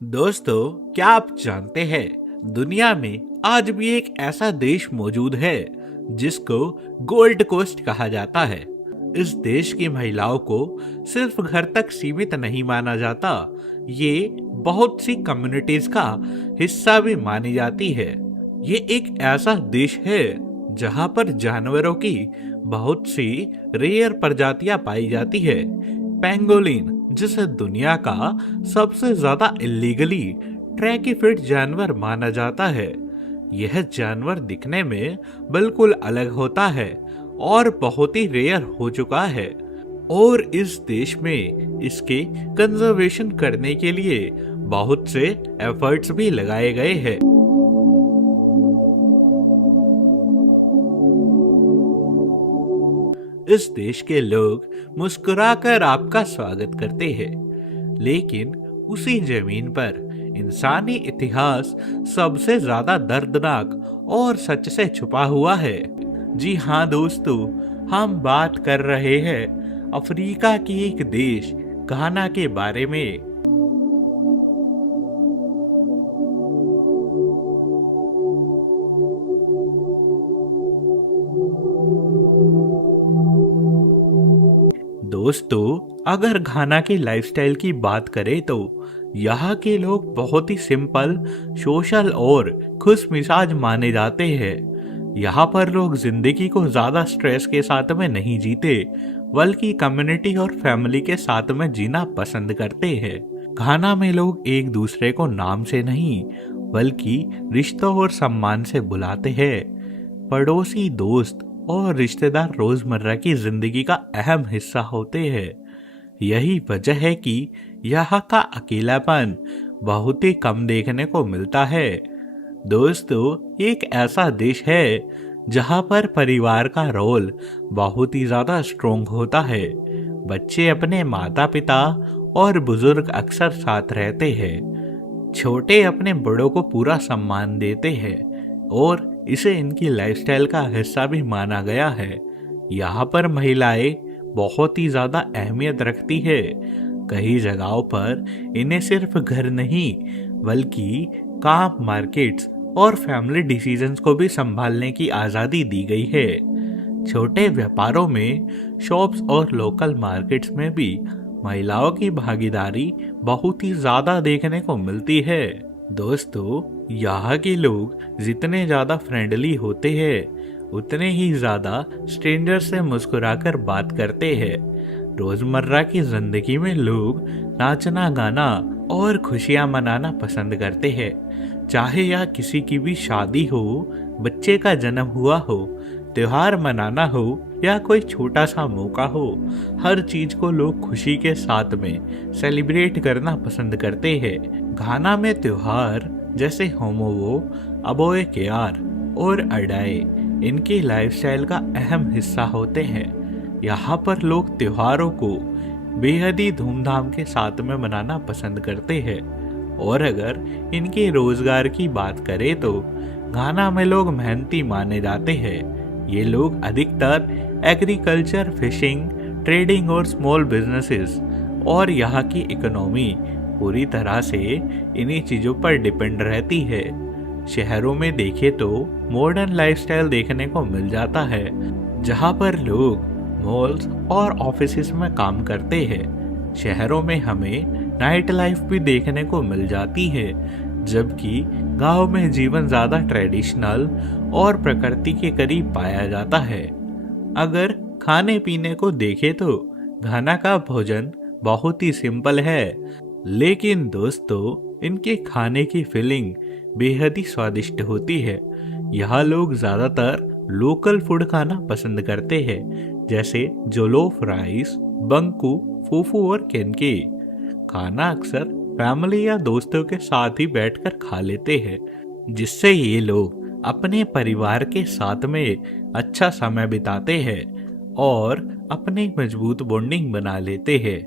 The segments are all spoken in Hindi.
दोस्तों, क्या आप जानते हैं दुनिया में आज भी एक ऐसा देश मौजूद है जिसको गोल्ड कोस्ट कहा जाता है। इस देश की महिलाओं को सिर्फ घर तक सीमित नहीं माना जाता, ये बहुत सी कम्युनिटीज का हिस्सा भी मानी जाती है। ये एक ऐसा देश है जहां पर जानवरों की बहुत सी रेयर प्रजातियां पाई जाती है। पेंगोलिन, जिसे दुनिया का सबसे ज्यादा इलीगली ट्रैकिफिड जानवर माना जाता है। यह जानवर दिखने में बिल्कुल अलग होता है और बहुत ही रेयर हो चुका है, और इस देश में इसके कंजर्वेशन करने के लिए बहुत से एफर्ट्स भी लगाए गए हैं। इस देश के लोग मुस्कुराकर आपका स्वागत करते हैं, लेकिन उसी जमीन पर इंसानी इतिहास सबसे ज्यादा दर्दनाक और सच से छुपा हुआ है। जी हाँ दोस्तों, हम बात कर रहे हैं अफ्रीका की एक देश घाना के बारे में। दोस्तों, अगर घाना की लाइफस्टाइल की बात करें तो यहाँ के लोग बहुत ही सिंपल, सोशल और खुश मिजाज माने जाते हैं। यहाँ पर लोग जिंदगी को ज्यादा स्ट्रेस के साथ में नहीं जीते, बल्कि कम्युनिटी और फैमिली के साथ में जीना पसंद करते हैं। घाना में लोग एक दूसरे को नाम से नहीं, बल्कि रिश्तों और सम्मान से बुलाते हैं। पड़ोसी, दोस्त और रिश्तेदार रोजमर्रा की जिंदगी का अहम हिस्सा होते हैं। यही वजह है कि यहाँ का अकेलापन बहुत ही कम देखने को मिलता है। दोस्तों, एक ऐसा देश है जहाँ पर परिवार का रोल बहुत ही ज्यादा स्ट्रोंग होता है। बच्चे अपने माता पिता और बुजुर्ग अक्सर साथ रहते हैं। छोटे अपने बड़ों को पूरा सम्मान देते हैं और इसे इनकी लाइफस्टाइल का हिस्सा भी माना गया है। यहाँ पर महिलाएं बहुत ही ज्यादा अहमियत रखती है। कई जगहों पर इन्हें सिर्फ घर नहीं, बल्कि काम, मार्केट्स और फैमिली डिसीजंस को भी संभालने की आज़ादी दी गई है। छोटे व्यापारों में, शॉप्स और लोकल मार्केट्स में भी महिलाओं की भागीदारी बहुत ही ज्यादा देखने को मिलती है। दोस्तों, यहाँ के लोग जितने ज्यादा फ्रेंडली होते हैं, उतने ही ज्यादा स्ट्रेंजर से मुस्कुराकर बात करते हैं। रोजमर्रा की जिंदगी में लोग नाचना, गाना और खुशियां मनाना पसंद करते हैं। चाहे यह किसी की भी शादी हो, बच्चे का जन्म हुआ हो, त्योहार मनाना हो या कोई छोटा सा मौका हो, हर चीज को लोग खुशी के साथ में सेलिब्रेट करना पसंद करते हैं। घाना में त्योहार जैसे होमोवो, अबोए केयार और अडाए इनकी लाइफस्टाइल का अहम हिस्सा होते हैं। यहाँ पर लोग त्योहारों को बेहद ही धूमधाम के साथ में मनाना पसंद करते हैं। और अगर इनके रोजगार की बात करें तो घाना में लोग मेहनती माने जाते हैं। ये लोग अधिकतर एग्रीकल्चर, फिशिंग, ट्रेडिंग और स्मॉल बिजनेसेस और यहाँ की इकोनॉमी पूरी तरह से इन्हीं चीजों पर डिपेंड रहती है। शहरों में देखे तो मॉडर्न लाइफस्टाइल देखने को मिल जाता है, जहाँ पर लोग मॉल्स और ऑफिसेस में काम करते हैं। शहरों में हमें नाइट लाइफ भी देखने को मिल जाती है, जबकि गांव में जीवन ज्यादा ट्रेडिशनल और प्रकृति के करीब पाया जाता है। अगर खाने पीने को देखे तो घाना का भोजन बहुत ही सिंपल है, लेकिन दोस्तों इनके खाने की फीलिंग बेहद ही स्वादिष्ट होती है। यहाँ लोग ज्यादातर लोकल फूड खाना पसंद करते हैं, जैसे जोलोफ राइस, बंकू, फूफू और केनके। खाना अक्सर फैमिली या दोस्तों के साथ ही बैठकर खा लेते हैं, जिससे ये लोग अपने परिवार के साथ में अच्छा समय बिताते हैं और अपनी मजबूत बॉन्डिंग बना लेते हैं।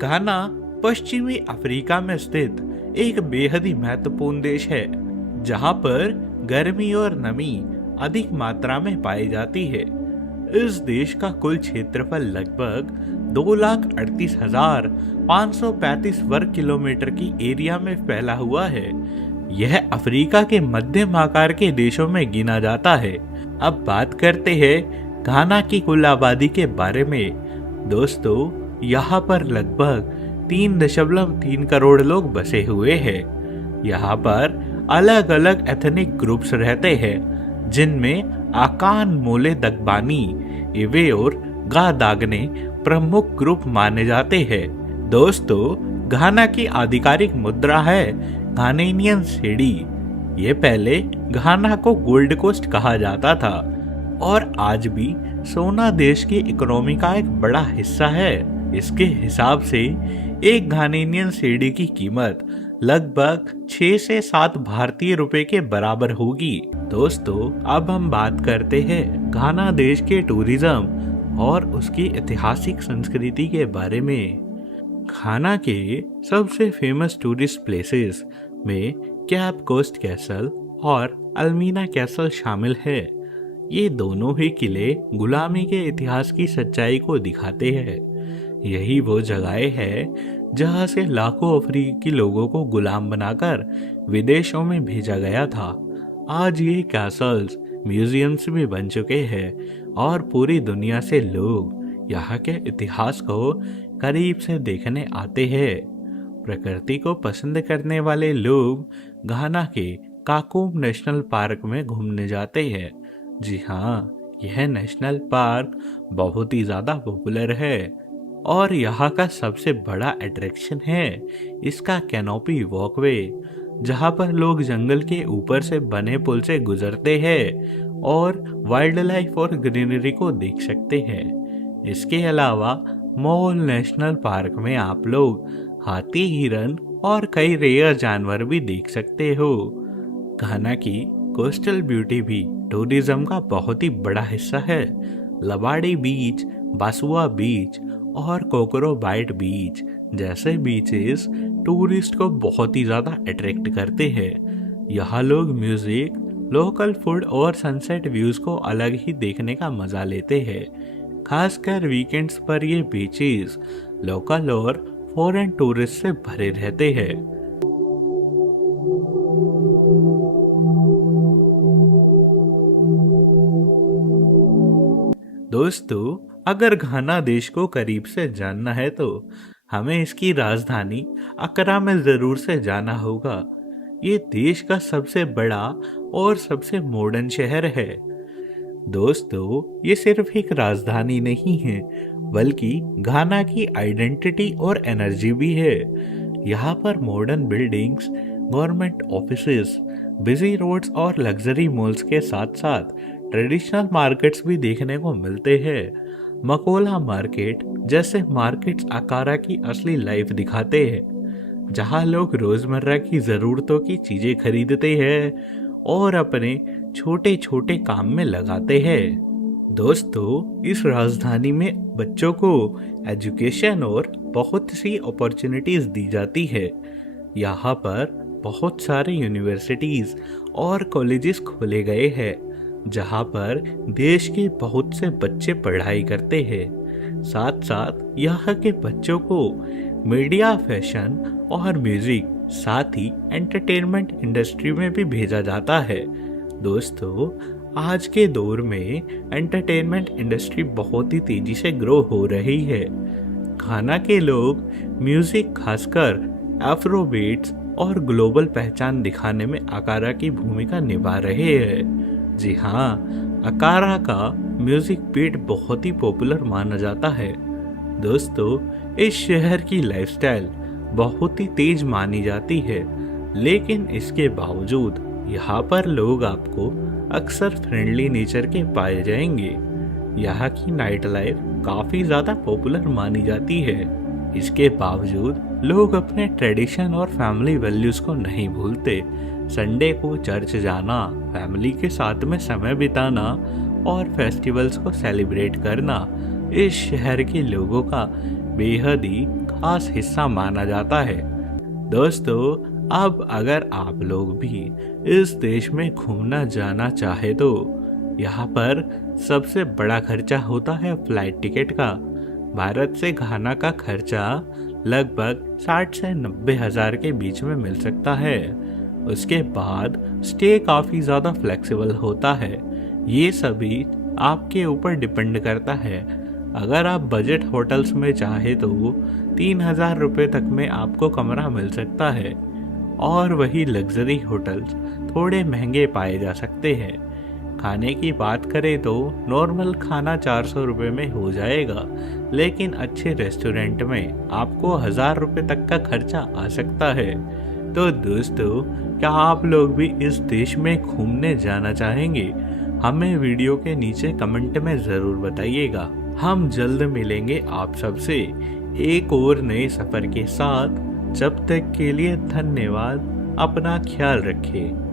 घाना पश्चिमी अफ्रीका में स्थित एक बेहद ही महत्वपूर्ण देश है, जहां पर गर्मी और नमी अधिक मात्रा में पाई जाती है। इस देश का कुल क्षेत्रफल लगभग 2,38,535 वर्ग किलोमीटर की एरिया में फैला हुआ है। यह अफ्रीका के मध्यम आकार के देशों में गिना जाता है। अब बात करते हैं घाना की कुल आबादी के बारे में। दोस्तों, यहाँ पर लगभग 3.3 करोड़ लोग बसे हुए हैं। यहाँ पर अलग अलग एथनिक ग्रुप्स रहते हैं, जिनमें आकान मोले दगबानी, इवे और गादागने प्रमुख ग्रुप माने जाते हैं। दोस्तों, घाना की आधिकारिक मुद्रा है घानेनियन सेडी। ये पहले घाना को गोल्ड कोस्ट कहा जाता था और आज भी सोना देश की इकोनॉमी का एक बड़ा हिस्सा है। इसके हिसाब से एक घानेनियन सेडी की कीमत लगभग 6 से 7 भारतीय रुपए के बराबर होगी। दोस्तों, अब हम बात करते हैं घाना देश के टूरिज्म और उसकी ऐतिहासिक संस्कृति के बारे में। घाना के सबसे फेमस टूरिस्ट प्लेसेस में कैप कोस्ट कैसल और अल्मीना कैसल शामिल है। ये दोनों ही किले गुलामी के इतिहास की सच्चाई को दिखाते हैं। यही वो जगहें हैं जहां से लाखों अफ्रीकी लोगों को गुलाम बनाकर विदेशों में भेजा गया था। आज ये कैसल्स म्यूजियम्स भी बन चुके हैं और पूरी दुनिया से लोग यहाँ के इतिहास को करीब से देखने आते हैं। प्रकृति को पसंद करने वाले लोग घाना के काकुम नेशनल पार्क में घूमने जाते हैं। जी हाँ, यह नेशनल पार्क बहुत ही ज़्यादा पॉपुलर है और यहाँ का सबसे बड़ा अट्रैक्शन है इसका कैनोपी वॉकवे, जहाँ पर लोग जंगल के ऊपर से बने पुल से गुजरते हैं और वाइल्ड लाइफ और ग्रीनरी को देख सकते हैं। इसके अलावा मोल नेशनल पार्क में आप लोग हाथी, हिरन और कई रेयर जानवर भी देख सकते हो। घाना की कोस्टल ब्यूटी भी टूरिज्म का बहुत ही बड़ा हिस्सा है। लबाड़ी बीच, बासुआ बीच और कोकरो बाइट बीच जैसे बीचेस टूरिस्ट को बहुत ही ज़्यादा अट्रैक्ट करते हैं। यहाँ लोग म्यूजिक, लोकल फूड और सनसेट व्यूज़ को अलग ही देखने का मज़ा लेते हैं। खासकर वीकेंड्स पर ये बीचेस लोकल और फॉरेन टूरिस्ट से भरे रहते हैं। दोस्तों, अगर घाना देश को करीब से जानना है तो हमें इसकी राजधानी अकरा में जरूर से जाना होगा। ये देश का सबसे बड़ा और सबसे मॉडर्न शहर है। दोस्तों, ये सिर्फ एक राजधानी नहीं है, बल्कि घाना की आइडेंटिटी और एनर्जी भी है। यहाँ पर modern buildings, government offices, busy roads और लग्जरी मॉल्स के साथ साथ ट्रेडिशनल मार्केट्स भी देखने को मिलते हैं। मकोला मार्केट जैसे मार्केट्स अकारा की असली लाइफ दिखाते हैं, जहां लोग रोजमर्रा की जरूरतों की चीजें खरीदते हैं और अपने छोटे छोटे काम में लगाते हैं। दोस्तों, इस राजधानी में बच्चों को एजुकेशन और बहुत सी अपॉर्चुनिटीज दी जाती है। यहाँ पर बहुत सारे यूनिवर्सिटीज और कॉलेजेस खोले गए हैं, जहाँ पर देश के बहुत से बच्चे पढ़ाई करते हैं। साथ साथ यहाँ के बच्चों को मीडिया, फैशन और म्यूजिक, साथ ही एंटरटेनमेंट इंडस्ट्री में भी भेजा जाता है। दोस्तों, आज के दौर में एंटरटेनमेंट इंडस्ट्री बहुत ही तेजी से ग्रो हो रही है। घाना के लोग म्यूजिक, खासकर एफ्रोबीट्स और ग्लोबल पहचान दिखाने में अकारा की भूमिका निभा रहे हैं। जी हाँ, अकारा का म्यूजिक बीट बहुत ही पॉपुलर माना जाता है। दोस्तों, इस शहर की लाइफस्टाइल बहुत ही तेज मानी जाती है, लेकिन इसके बावजूद यहाँ पर लोग आपको अक्सर फ्रेंडली नेचर के पाए जाएंगे। यहाँ की नाइट लाइफ काफ़ी ज़्यादा पॉपुलर मानी जाती है। इसके बावजूद लोग अपने ट्रेडिशन और फैमिली वैल्यूज़ को नहीं भूलते। संडे को चर्च जाना, फैमिली के साथ में समय बिताना और फेस्टिवल्स को सेलिब्रेट करना इस शहर के लोगों का बेहद ही खास हिस्सा माना जाता है। दोस्तों, अब अगर आप लोग भी इस देश में घूमना जाना चाहे तो यहाँ पर सबसे बड़ा खर्चा होता है फ्लाइट टिकट का। भारत से घाना का खर्चा लगभग 60 से 90 हजार के बीच में मिल सकता है। उसके बाद स्टे काफ़ी ज़्यादा फ्लेक्सिबल होता है। ये सभी आपके ऊपर डिपेंड करता है। अगर आप बजट होटल्स में चाहे तो 3,000 रुपये तक में आपको कमरा मिल सकता है, और वही लग्जरी होटल्स थोड़े महंगे पाए जा सकते हैं। खाने की बात करें तो नॉर्मल खाना 400 रुपये में हो जाएगा, लेकिन अच्छे रेस्टोरेंट में आपको 1,000 रुपये तक का खर्चा आ सकता है। तो दोस्तों, क्या आप लोग भी इस देश में घूमने जाना चाहेंगे? हमें वीडियो के नीचे कमेंट में ज़रूर बताइएगा। हम जल्द मिलेंगे आप सबसे एक और नए सफ़र के साथ। जब तक के लिए धन्यवाद। अपना ख्याल रखें।